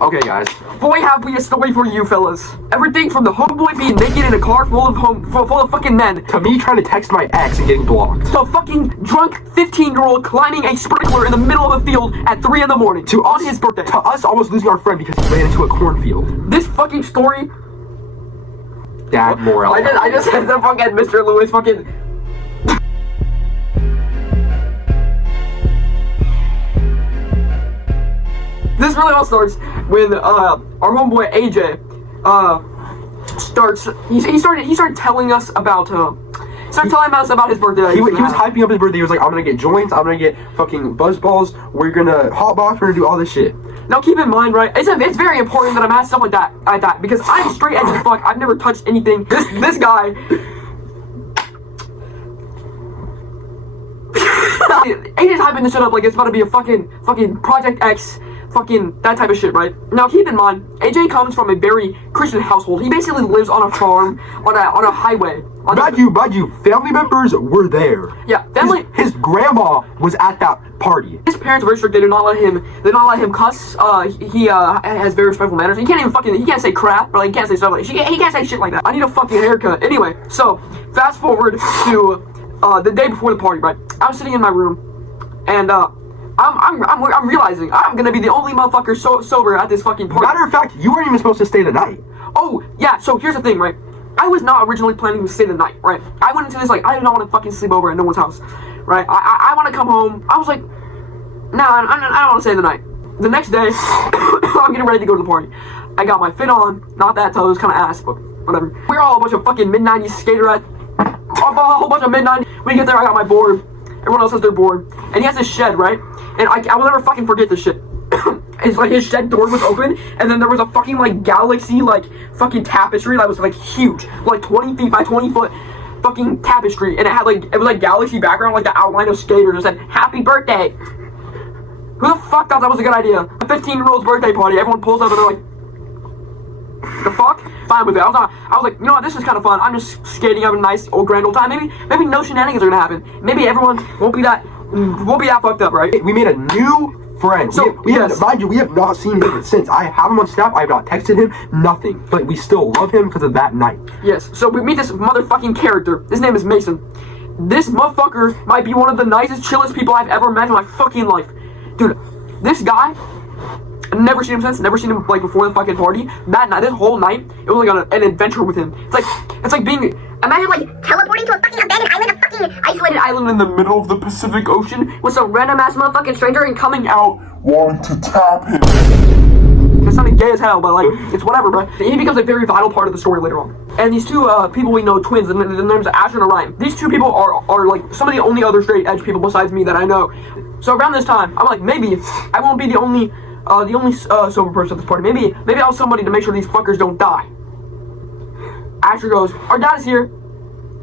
Okay, guys. Boy, have we a story for you, fellas. Everything from the homeboy being naked in a car full of fucking men, to me trying to text my ex and getting blocked, to a fucking drunk 15-year-old climbing a sprinkler in the middle of a field at 3 in the morning on his birthday, to us almost losing our friend because he ran into a cornfield. This fucking story. Dad moral. I just said the fucking Mr. Lewis fucking. This really all starts when our homeboy AJ started telling us about his birthday. He was hyping up his birthday. He was like, I'm gonna get joints, I'm gonna get fucking buzz balls, we're gonna hotbox, we're gonna do all this shit. Now keep in mind, right, it's very important that I'm at stuff like that because I'm straight edge as fuck. I've never touched anything. This guy AJ's hyping this shit up like it's about to be a fucking Project X, fucking that type of shit, right? Now keep in mind, AJ comes from a very Christian household. He basically lives on a farm, on a highway. Mind you, family members were there. Yeah, family. His grandma was at that party. His parents are very strict. They do not let him cuss. He has very respectful manners. He can't say crap, or like, he can't say stuff like, he can't say shit like that. I need a fucking haircut. Anyway, so fast forward to the day before the party, right? I was sitting in my room, and I'm realizing I'm gonna be the only motherfucker sober at this fucking party. Matter of fact, you weren't even supposed to stay the night. Oh yeah, so here's the thing, right? I was not originally planning to stay the night, right? I went into this like, I do not want to fucking sleep over at no one's house, right? I want to come home. I was like, no, I don't want to stay the night. The next day, I'm getting ready to go to the party. I got my fit on, not that tall, it was kind of ass, but whatever. We're all a bunch of fucking mid-90s skaterette, a whole bunch of mid-90s. When you get there, I got my board. Everyone else has their board, and he has his shed, right? And I will never fucking forget this shit. It's like his shed door was open, and then there was a fucking like galaxy like fucking tapestry that was like huge, like 20 feet by 20 foot fucking tapestry, and it was like galaxy background, like the outline of skaters. It said "Happy Birthday." Who the fuck thought that was a good idea? A 15-year-old's birthday party. Everyone pulls up and they're like, "The fuck?" Fine with it. I was like, you know what? This is kind of fun. I'm just skating, having a nice old grand old time. Maybe no shenanigans are gonna happen. Maybe everyone won't be that fucked up, right? We made a new friend. So mind you, we have not seen him since. I have him on Snap. I have not texted him. Nothing. But we still love him because of that night. Yes. So we meet this motherfucking character. His name is Mason. This motherfucker might be one of the nicest, chillest people I've ever met in my fucking life, dude. This guy. I've never seen him since. Never seen him like before the fucking party. That night, this whole night, it was like an adventure with him. It's like being. Imagine like teleporting to a fucking abandoned island, a fucking isolated island in the middle of the Pacific Ocean with some random ass motherfucking stranger and coming out wanting to tap him. It's something gay as hell, but like it's whatever, bro. He becomes a very vital part of the story later on. And these two people we know, twins, and their names are Asher and Orion. These two people are like some of the only other straight edge people besides me that I know. So around this time, I'm like, maybe I won't be the only sober person at this party. Maybe I'll have somebody to make sure these fuckers don't die. Asher goes, our dad is here.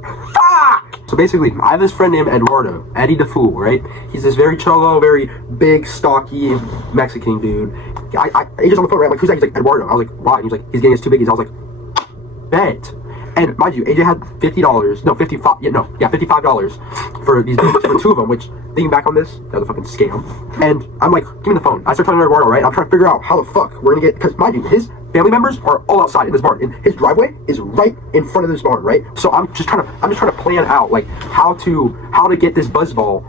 Fuck! So basically, I have this friend named Eduardo, Eddie the Fool, right? He's this very cholo, very big, stocky Mexican dude. He just on the phone, right? I'm like, who's that? He's like, Eduardo. I was like, why? He's like, he's getting us 2 biggies. I was like, bet. And mind you, AJ had $55 for these biggies, for 2 of them, which, thinking back on this, that was a fucking scam. And I'm like, give me the phone. I start talking to Eduardo, right? I'm trying to figure out how the fuck we're gonna get, because mind you, his family members are all outside in this barn, and his driveway is right in front of this barn, right? So I'm just trying to plan out like how to get this buzzball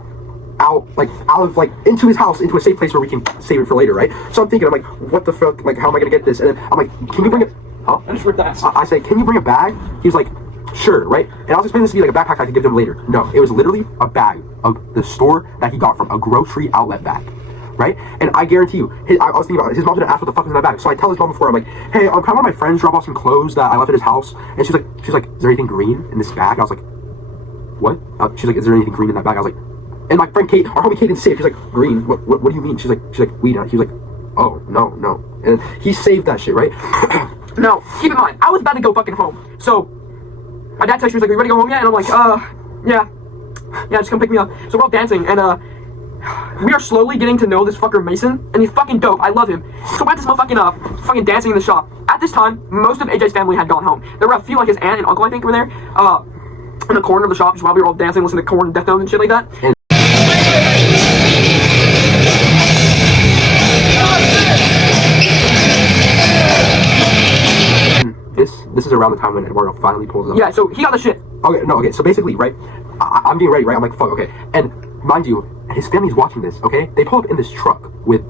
out of into his house, into a safe place where we can save it for later, right? So I'm thinking, I'm like, what the fuck? Like, how am I gonna get this? And then I'm like, can you bring it? Huh? I just ripped that. I said, can you bring a bag? He was like, sure, right? And I was expecting this to be like a backpack I could give them later. No, it was literally a bag of the store that he got from, a grocery outlet bag. Right? And I guarantee you, I was thinking about it, his mom's gonna ask what the fuck is in that bag. So I tell his mom before, I'm like, hey, I'm kind of my friends drop off some clothes that I left at his house. And she's like, is there anything green in this bag? I was like, what? She's like, is there anything green in that bag? I was like, and my friend Kate, our homie Kate didn't say it. She's like, green? What do you mean? She's like, weed. He was like, oh, no. And he saved that shit, right? Now, keep in mind, I was about to go fucking home. So, my dad texted me, he's like, are you ready to go home yet? And I'm like, yeah, just come pick me up. So we're all dancing, and we are slowly getting to know this fucker Mason, and he's fucking dope. I love him. So we're at this motherfucking fucking dancing in the shop. At this time, most of AJ's family had gone home. There were a few, like his aunt and uncle, I think, were there, in the corner of the shop, just while we were all dancing, listening to Korn and Deftones and shit like that. And this is around the time when Eduardo finally pulls up. Yeah, so he got the shit. Okay, no, okay, so basically, right, I'm getting ready, right, I'm like, fuck, okay, and mind you, his family's watching this, okay, they pull up in this truck with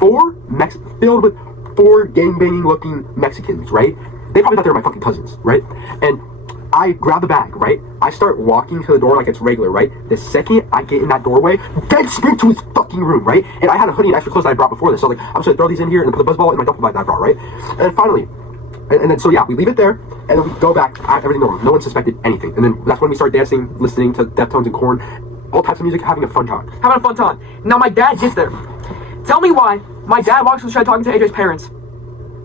filled with four gangbanging looking Mexicans, right, they probably thought they were my fucking cousins, right, and I grab the bag, right, I start walking to the door like it's regular, right, the second I get in that doorway, dead sprint to his fucking room, right, and I had a hoodie and extra clothes that I brought before this, so like, I'm just gonna throw these in here and put the buzz ball in my duffel bag that I brought, right, and then finally, and then, so yeah, we leave it there, and then we go back, everything normal. No one suspected anything. And then that's when we start dancing, listening to Deftones and Korn, all types of music, having a fun time. Having a fun time. Now my dad gets there. Tell me why my dad walks to the shed talking to AJ's parents.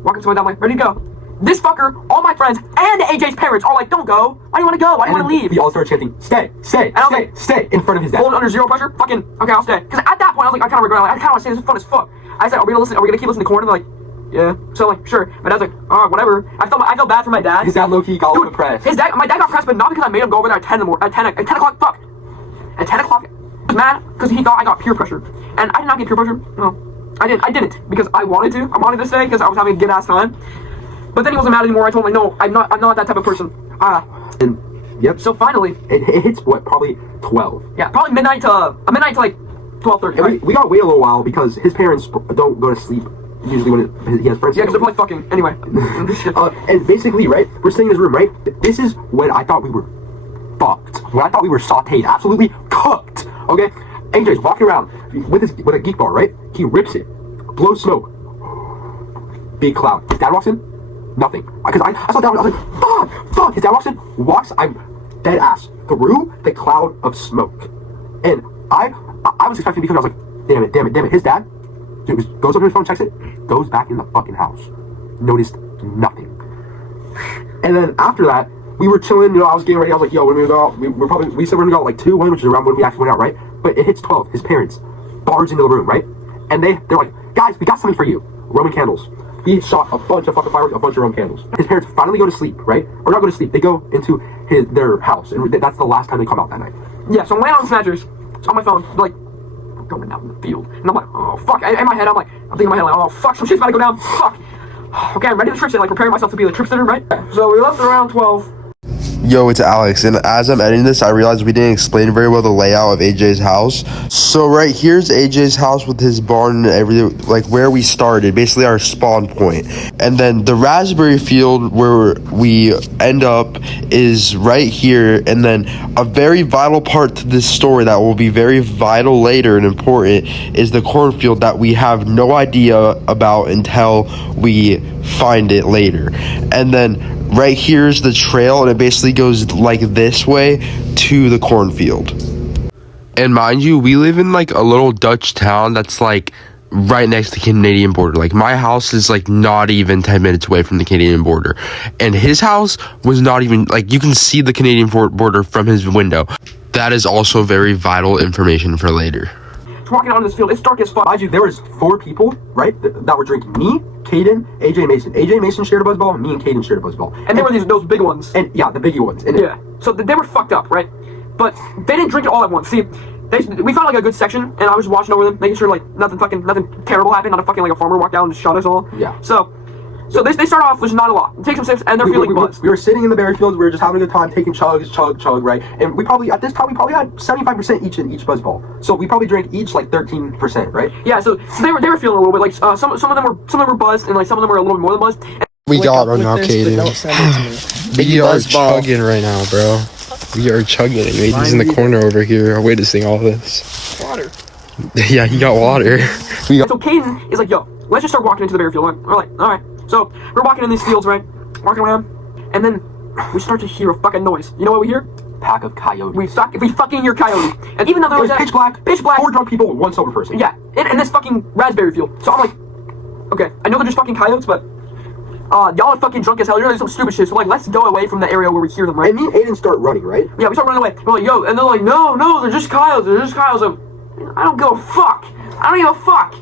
Walking to my dad, I'm like, ready to go. This fucker, all my friends, and AJ's parents are like, don't go. Why do you want to go? Why do you want to leave? We all started chanting, stay, stay, in front of his dad. Holding under zero pressure? Fucking, okay, I'll stay. Because at that point, I was like, I kind of regret it. Like, I kind of want to say this is fun as fuck. I said, are we gonna keep listening to Korn? And they're like, yeah. So like, sure. My dad's like, whatever. I felt bad for my dad. His dad low-key got depressed. My dad got pressed, but not because I made him go over there at 10 o'clock. Fuck. At 10 o'clock, he was mad because he thought I got peer pressure, and I did not get peer pressure. No, I didn't because I wanted to. I wanted to stay because I was having a good ass time. But then he wasn't mad anymore. I told him like, no, I'm not that type of person. And yep. So finally, it hits what, probably 12. Yeah, probably midnight to like 12:30. Right? We gotta wait a little while because his parents don't go to sleep. Usually when he has friends. Yeah, because they're probably fucking. Anyway. And basically, right, we're sitting in his room, right? This is when I thought we were fucked. When I thought we were sauteed. Absolutely cooked. Okay? AJ's walking around with a geek bar, right? He rips it. Blows smoke. Big cloud. His dad walks in. Nothing. Because I saw dad. I was like, fuck. His dad walks in. I'm dead ass through the cloud of smoke. And I was expecting to be coming. I was like, damn it. His dad goes up to his phone, checks it, goes back in the fucking house. Noticed nothing. And then after that, we were chilling, I was getting ready, I was like, yo, when we go out, we said we're gonna go at like 2-1, which is around when we actually went out, right? But it hits 12, his parents barge into the room, right? And they're like, guys, we got something for you. Roman candles. He shot a bunch of fucking fireworks, a bunch of Roman candles. His parents finally go to sleep, right? Or not go to sleep, they go into their house, and that's the last time they come out that night. Yeah, so I'm laying on the snatchers, it's on my phone, like, going out in the field, and I'm like, oh fuck, in my head, I'm thinking in my head, like, oh fuck, some shit's about to go down, fuck. Okay, I'm ready to trip sit, like preparing myself to be the trip sitter, right? So we left around 12. Yo, it's Alex, and as I'm editing this, I realized we didn't explain very well the layout of AJ's house. So right here's AJ's house with his barn and everything, like where we started, basically our spawn point. And then the raspberry field where we end up is right here, and then a very vital part to this story that will be very vital later and important is the cornfield that we have no idea about until we find it later. And then right here's the trail, and it basically goes like this way to the cornfield. And mind you, we live in like a little Dutch town that's like right next to the Canadian border. Like my house is like not even 10 minutes away from the Canadian border, and his house was not even, like, you can see the Canadian border from his window. That is also very vital information for later. Walking out in this field, it's dark as fuck. Mind you, there was 4 people, right, that were drinking. Me, Caden, AJ Mason. AJ Mason shared a buzzball, me and Caden shared a buzzball. And they were those big ones. And yeah, the biggie ones. And yeah. So they were fucked up, right? But they didn't drink it all at once. See, we found like a good section, and I was watching over them, making sure like nothing terrible happened. Not a farmer walked out and just shot us all. Yeah. So they start off with not a lot. Take some sips, and they're feeling buzzed. We were sitting in the berry fields. We were just having a good time, taking chug, right? And we probably had 75% each in each buzz ball. So we probably drank each like 13%, right? Yeah. So they were feeling a little bit like some of them were buzzed, and like some of them were a little bit more than buzzed. We got right now, Kaden. We are chugging right now, bro. We are chugging it. He's in the corner over here witnessing all this. Water. Yeah, he got water. So Caden is like, yo, let's just start walking into the berry field. We're like, all right. So we're walking in these fields, right? Walking around, and then we start to hear a fucking noise. You know what we hear? Pack of coyotes. We fucking hear coyote. And even though there was pitch black, 4 drunk people, 1 sober person. Yeah, in this fucking raspberry field. So I'm like, okay, I know they're just fucking coyotes, but y'all are fucking drunk as hell. You're doing some stupid shit. So like, let's go away from the area where we hear them, right? And me and Aiden start running, right? Yeah, we start running away. We're like, yo, and they're like, no, they're just coyotes. I don't give a fuck. I don't give a fuck.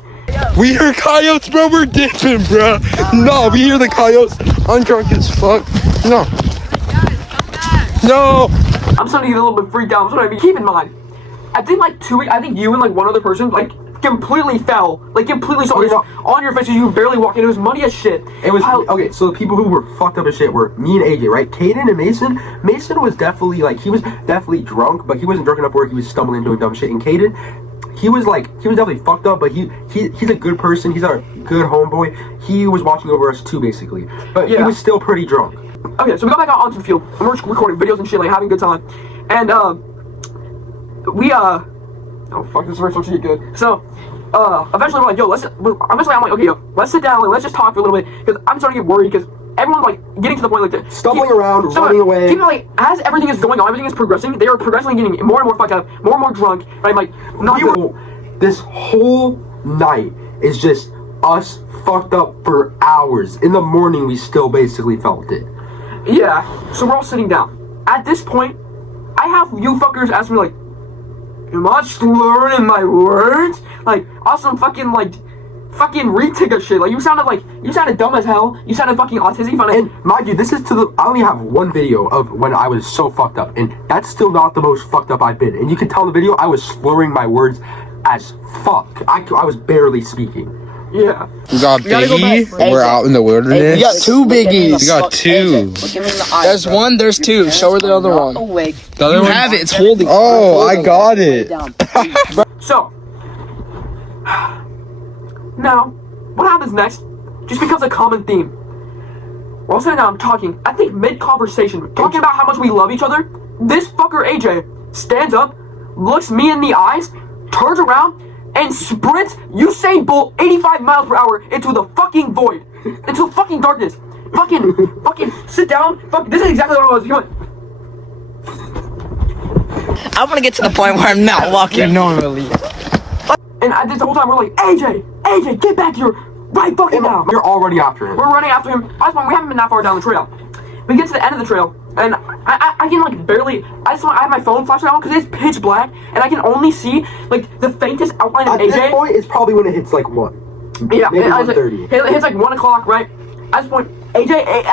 We hear coyotes, bro. We're dipping, bro. No, we hear the coyotes. I'm drunk as fuck. No. I'm starting to get a little bit freaked out. So keep in mind, I think like 2 weeks. I think you and like one other person, like completely fell. Like, completely Oh, yeah. on your face. You were barely walking. It was muddy as shit. It was okay. So the people who were fucked up as shit were me and AJ, right? Caden and Mason. Mason was definitely like he was definitely drunk, but he wasn't drunk enough where he was stumbling doing dumb shit. And Caden, he was definitely fucked up, but he's a good person. He's our good homeboy. He was watching over us too, basically, but he was still pretty drunk. Okay, so we got back out onto the field, and we're recording videos and shit, like having a good time, and oh fuck, this is supposed to get good. So, eventually we're like, eventually I'm like, okay, yo, let's sit down and let's just talk for a little bit, because I'm starting to get worried, because everyone's like getting to the point like Stumbling around, running away. Keep like, as everything is going on, everything is progressing, they are progressively getting more and more fucked up, more and more drunk, right? Like, not good. This whole night is just us fucked up for hours. In the morning, we still basically felt it. Yeah, so we're all sitting down. At this point, I have you fuckers ask me like, am I slurring in my words? Like, awesome fucking retic of shit. Like, you sounded dumb as hell. You sounded fucking autistic. And mind you, I only have one video of when I was so fucked up, and that's still not the most fucked up I've been. And you can tell in the video, I was slurring my words as fuck. I was barely speaking. Yeah. We got Biggie. We're out in the wilderness. We got two Biggies. We got two. There's one, there's two. Show her the other one. The other one? Have it. It's holding. Oh, I got it. So, now, what happens next just becomes a common theme. We're all sitting down talking, I think mid-conversation, talking about how much we love each other. This fucker AJ stands up, looks me in the eyes, turns around, and sprints Usain Bolt 85 miles per hour into the fucking void. Into fucking darkness. Fucking sit down. This is exactly what I was doing. I want to get to the point where I'm not walking normally. And this whole time we're like, AJ, get back here right fucking now. We're already after him. We're running after him. At this point, we haven't been that far down the trail. We get to the end of the trail, and I can like barely. I have my phone flashlight on because it's pitch black, and I can only see like the faintest outline of AJ. At this point, it's probably when it hits like 1. Yeah, maybe 1:30. It hits like 1 o'clock, right? At this point, I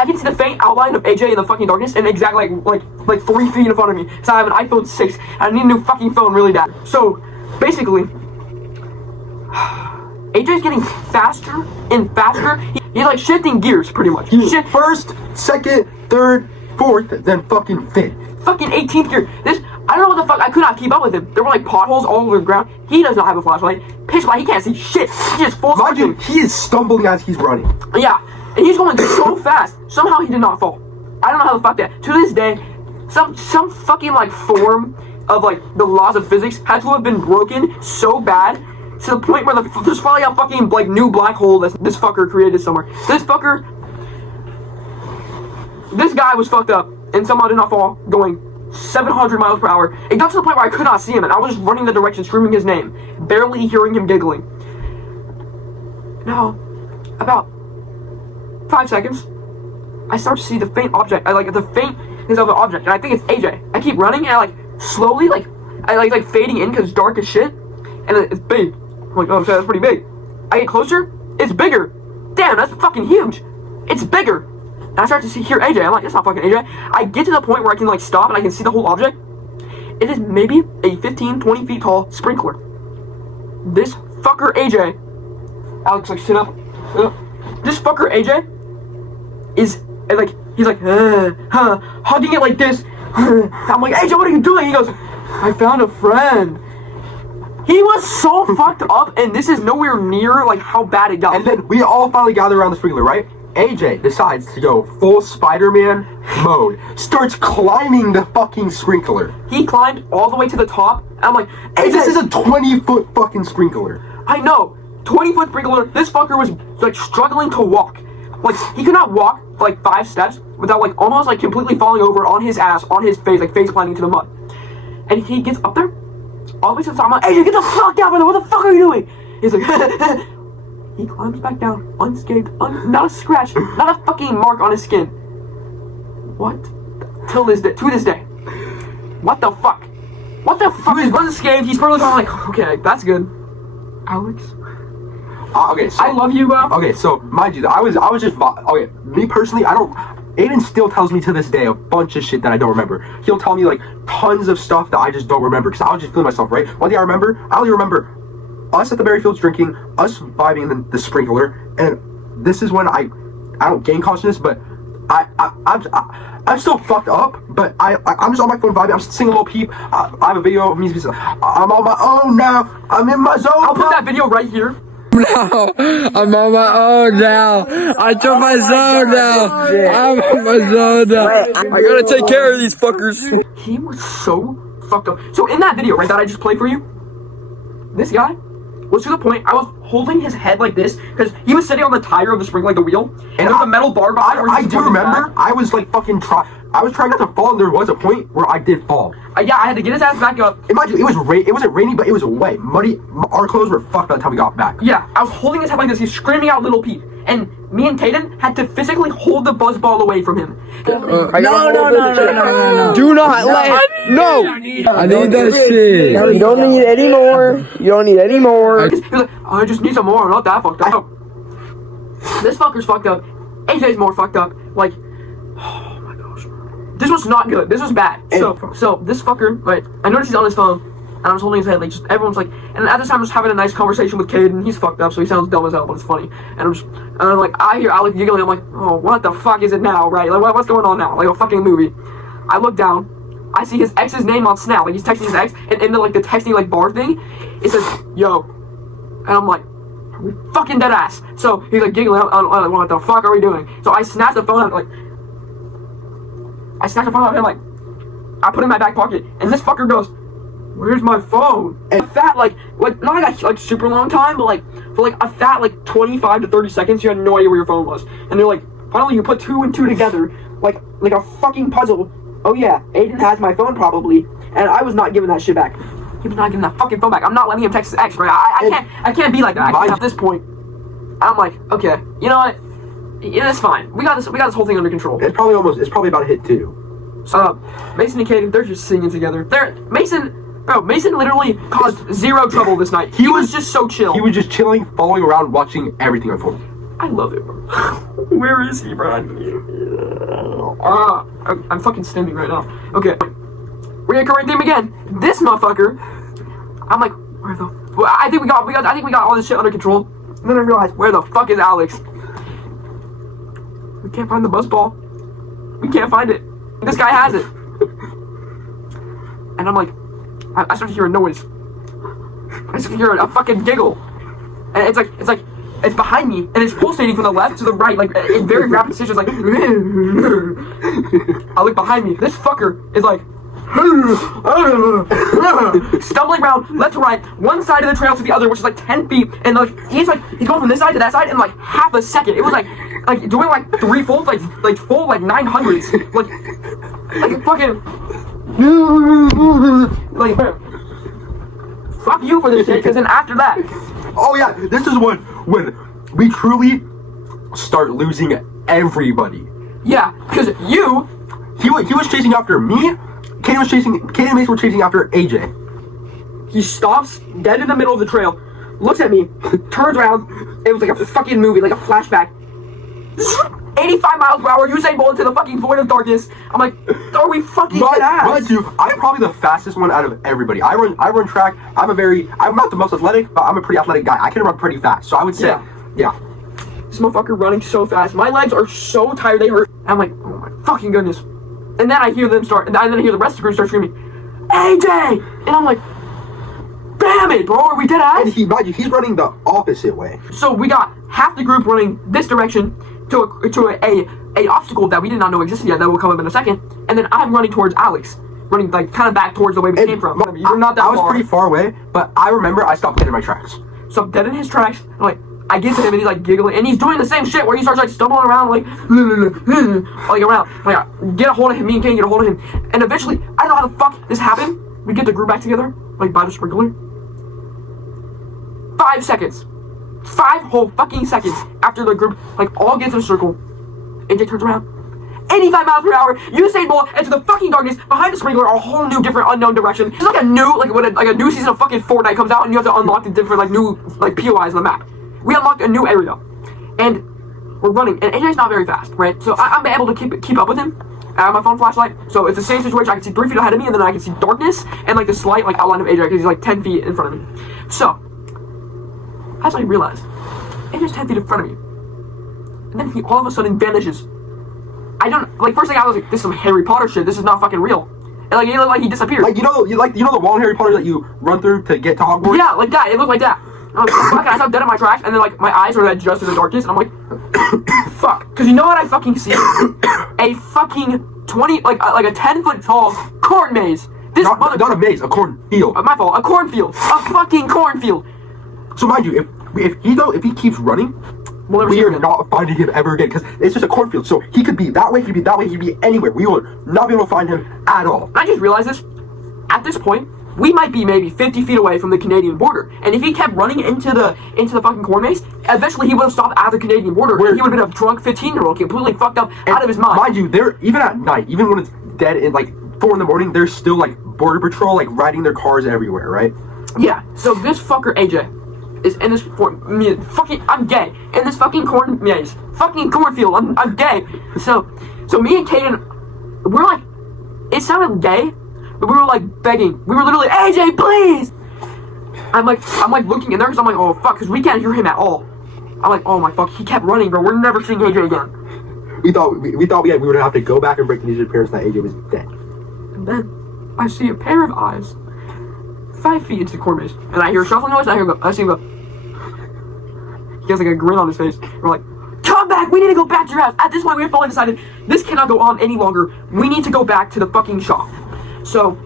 can see the faint outline of AJ in the fucking darkness, and exactly like 3 feet in front of me. So I have an iPhone 6, and I need a new fucking phone really bad. So basically, AJ's getting faster and faster. He's like shifting gears pretty much. First, second, third, fourth, then fucking fifth. Fucking 18th gear. I don't know what the fuck. I could not keep up with him. There were like potholes all over the ground. He does not have a flashlight. Pitch black. He can't see shit. He just full Mind you, he is stumbling as he's running. Yeah, and he's going so fast. Somehow he did not fall. I don't know how the fuck that. To this day, some fucking like form of like the laws of physics had to have been broken so bad to the point where there's probably a fucking like new black hole that this fucker created somewhere. This guy was fucked up and somehow did not fall, going 700 miles per hour. It got to the point where I could not see him, and I was just running the direction, screaming his name, barely hearing him giggling. Now, about 5 seconds, I start to see the faint object. The faintness of an object, and I think it's AJ. I keep running, and I slowly fading in because it's dark as shit, and it's big. I'm like, oh shit, that's pretty big. I get closer, it's bigger. Damn, that's fucking huge. It's bigger. And I start to hear AJ. I'm like, that's not fucking AJ. I get to the point where I can stop and I can see the whole object. It is maybe a 15-20 feet tall sprinkler. This fucker AJ, Alex, sit up. This fucker AJ is he's hugging it like this. I'm like, AJ, what are you doing? He goes, I found a friend. He was so fucked up, and this is nowhere near how bad it got. And then we all finally gather around the sprinkler, right? AJ decides to go full Spider-Man mode. Starts climbing the fucking sprinkler. He climbed all the way to the top, and I'm like, AJ, this is a 20-foot fucking sprinkler. I know. 20-foot sprinkler. This fucker was struggling to walk. He could not walk 5 steps without almost completely falling over on his ass, on his face, face planting to the mud. And he gets up there, all the way to the top. I'm like, AJ, get the fuck down, brother. What the fuck are you doing? He's like, he climbs back down, unscathed, not a scratch, not a fucking mark on his skin. What? To this day. What the fuck? What the fuck? He's unscathed. He's probably going okay, that's good. Alex? Okay, so I love you, bro. Okay, so mind you, I was just okay. Me personally, Aiden still tells me to this day a bunch of shit that I don't remember. He'll tell me tons of stuff that I just don't remember because I was just feeling myself, right? One thing I only remember us at the Berry Fields drinking, us vibing in the sprinkler, and this is when I don't gain consciousness, but I'm still fucked up, but I'm just on my phone vibing. I'm singing a little peep. I have a video of me. I'm on my own now. I'm in my zone. I'll put that video right here. No, I'm on my own now. I took my zone now. I'm on my zone now. I gotta take care of these fuckers. He was so fucked up. So in that video, right, that I just played for you, this guy was to the point I was holding his head like this because he was sitting on the tire of the spring, like the wheel, and there's a metal bar behind where I he's do putting his remember. back. I was like fucking I was trying not to fall, and there was a point where I did fall. Yeah, I had to get his ass back up. Imagine, it wasn't rainy, but it was wet, muddy. Our clothes were fucked by the time we got back. Yeah, I was holding his head like this. He's screaming out Little Peep. And me and Caden had to physically hold the buzz ball away from him. No. Do not let no. I need that shit. You don't need any more. You don't need any more. He was like, I just need some more. I'm not that fucked up. This fucker's fucked up. AJ's more fucked up. Like, oh my gosh. This was not good. This was bad. So this fucker, right, I noticed he's on his phone. And I was holding his head, like, just everyone's like, and at this time I was having a nice conversation with Caden. He's fucked up, so he sounds dumb as hell, but it's funny. And I'm like, I hear Alex giggling. I'm like, oh, what the fuck is it now, right? Like, what's going on now? Like a fucking movie. I look down, I see his ex's name on Snap. Like, he's texting his ex, and in the, like, the texting, like, bar thing, it says, yo. And I'm like, we fucking dead ass. So he's like giggling. I'm like, what the fuck are we doing? So I snatched the phone out, like, I I put it in my back pocket, and this fucker goes, where's my phone? And a fat, like not like super long time, but like for like a fat like 25 to 30 seconds, you had no idea where your phone was. And they're like, finally you put 2 and 2 together, like a fucking puzzle. Oh yeah, Aiden has my phone probably, and I was not giving that shit back. He was not giving that fucking phone back. I'm not letting him text his ex, right? I can't be like that. At this point, I'm like, okay, you know what? Yeah, it's fine. We got this whole thing under control. It's probably about to hit 2. So Mason and Kaden, they're just singing together. Mason literally caused zero trouble this night. He was just so chill. He was just chilling, following around, watching everything unfold. I love it, bro. Where is he, bro? I'm fucking standing right now. Okay, we're gonna correct him again. This motherfucker. I'm like, where the? Well, I think we got all this shit under control. And then I realized, where the fuck is Alex? We can't find the buzz ball. We can't find it. This guy has it. And I'm like, I start to hear a noise. I start to hear a fucking giggle. And it's behind me, and it's pulsating from the left to the right, like in very rapid stations, like. I look behind me. This fucker is like. Stumbling around left to right, one side of the trail to the other, which is like 10 feet, and like he's going from this side to that side in like half a second. It was like doing like 3 folds, like full like 900s, like fucking like fuck you for this shit. Because then after that, oh yeah, this is when we truly start losing everybody. Yeah, because he was chasing after me. Kaden and Mason were chasing after AJ. He stops dead in the middle of the trail, looks at me, turns around. It was like a fucking movie, like a flashback. 85 miles per hour, Usain Bolt into the fucking void of darkness. I'm like, are we fucking dead ass? Mind you, I'm probably the fastest one out of everybody. I run track. I'm not the most athletic, but I'm a pretty athletic guy. I can run pretty fast. So I would say, yeah. This motherfucker running so fast. My legs are so tired, they hurt. I'm like, oh my fucking goodness. And then I hear them start, and then I hear the rest of the group start screaming, AJ! And I'm like, damn it, bro, are we dead ass? And he's running the opposite way. So we got half the group running this direction to a obstacle that we did not know existed yet, that will come up in a second. And then I'm running towards Alex, running like kind of back towards the way we came from. You're not that far. I was pretty far away, but I remember I stopped dead in my tracks. So I'm dead in his tracks, and like, I get to him and he's like giggling, and he's doing the same shit where he starts like stumbling around like around. Like, get a hold of him, me and Kane get a hold of him. And eventually, I don't know how the fuck this happened. We get the group back together, like by the sprinkler. 5 seconds. 5 whole fucking seconds after the group like all gets in a circle. AJ turns around. 85 miles per hour, Usain Bolt into the fucking darkness behind the sprinkler, a whole new different unknown direction. It's like a new, like when a new season of fucking Fortnite comes out and you have to unlock the different like new like POIs on the map. We unlocked a new area, and we're running, and AJ's not very fast, right? So I'm able to keep up with him. I have my phone flashlight, so it's the same situation. I can see 3 feet ahead of me, and then I can see darkness and like the slight like outline of AJ because he's like 10 feet in front of me. So That's what I realized. AJ's 10 feet in front of me. And then he all of a sudden vanishes. I don't, like, first thing I was like, this is some Harry Potter shit, this is not fucking real. And like, it looked like he disappeared. Like, you know the wall in Harry Potter that you run through to get to Hogwarts? Yeah, like that, it looked like that. And I'm like, fuck, I stopped dead in my tracks, and then like, my eyes were just in the darkness, and I'm like, fuck. Cause you know what I fucking see? A fucking 20, like a 10-foot tall corn maze. This not a maze, a cornfield. My fault, a cornfield. A fucking cornfield. So mind you, if he keeps running, we are not finding him ever again, because it's just a cornfield. So he could be that way, he could be that way, he could be anywhere. We will not be able to find him at all. I just realized this. At this point, we might be maybe 50 feet away from the Canadian border. And if he kept running into the fucking corn maze, eventually he would have stopped at the Canadian border. And he would have been a drunk 15-year-old, completely fucked up, out of his mind. Mind you, they're even at night, even when it's dead in like 4 in the morning, there's still like border patrol like riding their cars everywhere, right? Yeah. So this fucker AJ is in this I'm gay in this fucking corn maze, fucking cornfield. I'm gay. So me and Kaden, we're like, it sounded gay, but we were like begging. We were literally, AJ, please. I'm like looking in there because I'm like, oh fuck, because we can't hear him at all. I'm like, oh my fuck, he kept running, bro. We're never seeing AJ again. We thought we were gonna have to go back and break the news to the parents that AJ was dead. And then I see a pair of eyes 5 feet into the corn maze, and I hear a shuffling noise, and I see him go. He has like a grin on his face. We're like, come back! We need to go back to your house. At this point, we have fully decided this cannot go on any longer. We need to go back to the fucking shop. So,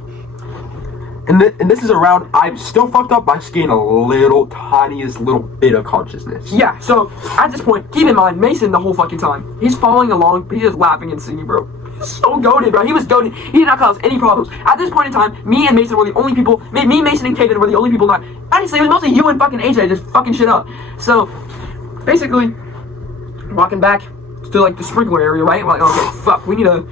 and this is around. I'm still fucked up by seeing a tiniest little bit of consciousness. Yeah. So at this point, keep in mind, Mason the whole fucking time, he's following along, but he's just laughing and singing, bro. He's so goated, bro. He was goated. He did not cause any problems. At this point in time, me and Mason were the only people. Me, Mason, and Kaden were the only people not. Honestly, it was mostly you and fucking AJ just fucking shit up. So, basically, walking back to like the sprinkler area, right? We're like, okay, fuck, we need to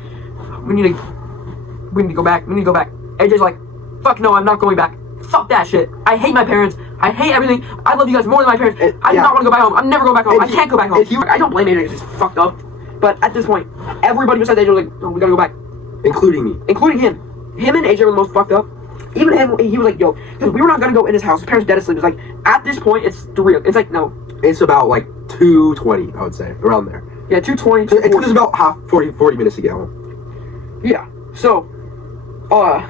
go back. We need to go back. AJ's like, fuck no, I'm not going back. Fuck that shit. I hate my parents. I hate everything. I love you guys more than my parents. I do not want to go back home. I'm never going back home. I can't go back home. I don't blame AJ. He's fucked up. But at this point, everybody besides AJ was like, oh, we gotta go back. Including me. Including him. Him and AJ were the most fucked up. Even him, he was like, yo, because we were not gonna go in his house. His parents dead asleep. It's like, at this point, it's 3. It's like, no. It's about like 2:20, I would say, around there. Yeah, 2:20. It took us about 40 minutes to get home. Yeah. So, we're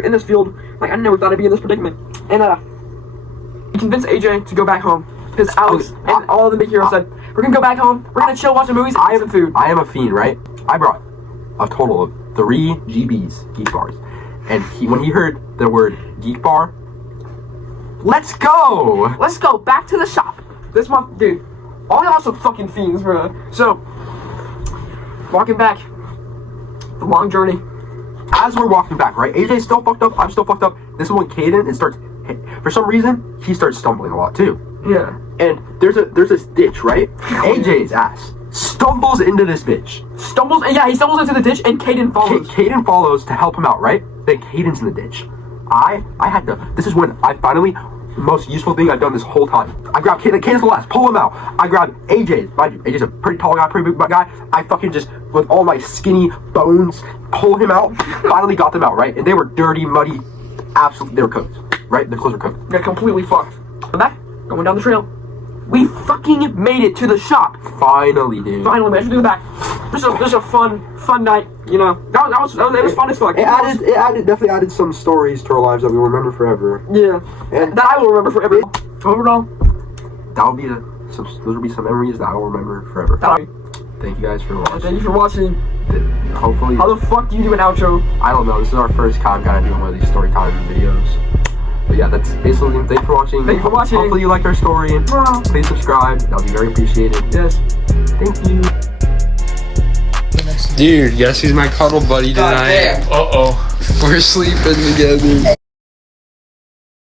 in this field. Like, I never thought I'd be in this predicament. And we convinced AJ to go back home. Because Alex and all the big heroes said, we're gonna go back home, we're gonna chill, watch the movies, and eat some food. I am a fiend, right? I brought a total of 3 GBs, geek bars. And when he heard the word geek bar, let's go! Let's go back to the shop. This month, dude, all y'all some fucking fiends, bro. So, walking back, the long journey. As we're walking back, right? AJ's still fucked up, I'm still fucked up. This is when Kaden for some reason, he starts stumbling a lot too. Yeah. And there's this ditch, right? AJ's ass stumbles into this ditch. He stumbles into the ditch, and Kaden follows. Caden follows to help him out, right? Then Caden's in the ditch. This is when I finally, the most useful thing I've done this whole time. I grabbed Caden's the last, pull him out. I grabbed AJ. AJ's a pretty tall guy, pretty big guy. I fucking just, with all my skinny bones, pull him out. Finally got them out, right? And they were dirty, muddy, absolutely, they were cooked, right? Their clothes were cooked. They're completely fucked. I'm back, going down the trail. We fucking made it to the shop. Finally, dude. Finally, man. I should do that. This is a fun night. You know, it was fun as fuck. It definitely added some stories to our lives that we will remember forever. Yeah, and that I will remember forever. Overall, those will be some memories that I will remember forever. Thank you guys for watching. Thank you for watching. Hopefully. How the fuck do you do an outro? I don't know. This is our first time kind of doing one of these story time videos. But yeah, that's basically it. Thanks for watching. Thank you for watching. Hopefully you liked our story. Please subscribe. That would be very appreciated. Yes. Thank you. Dude, guess who's my cuddle buddy tonight? Uh-oh. We're sleeping together.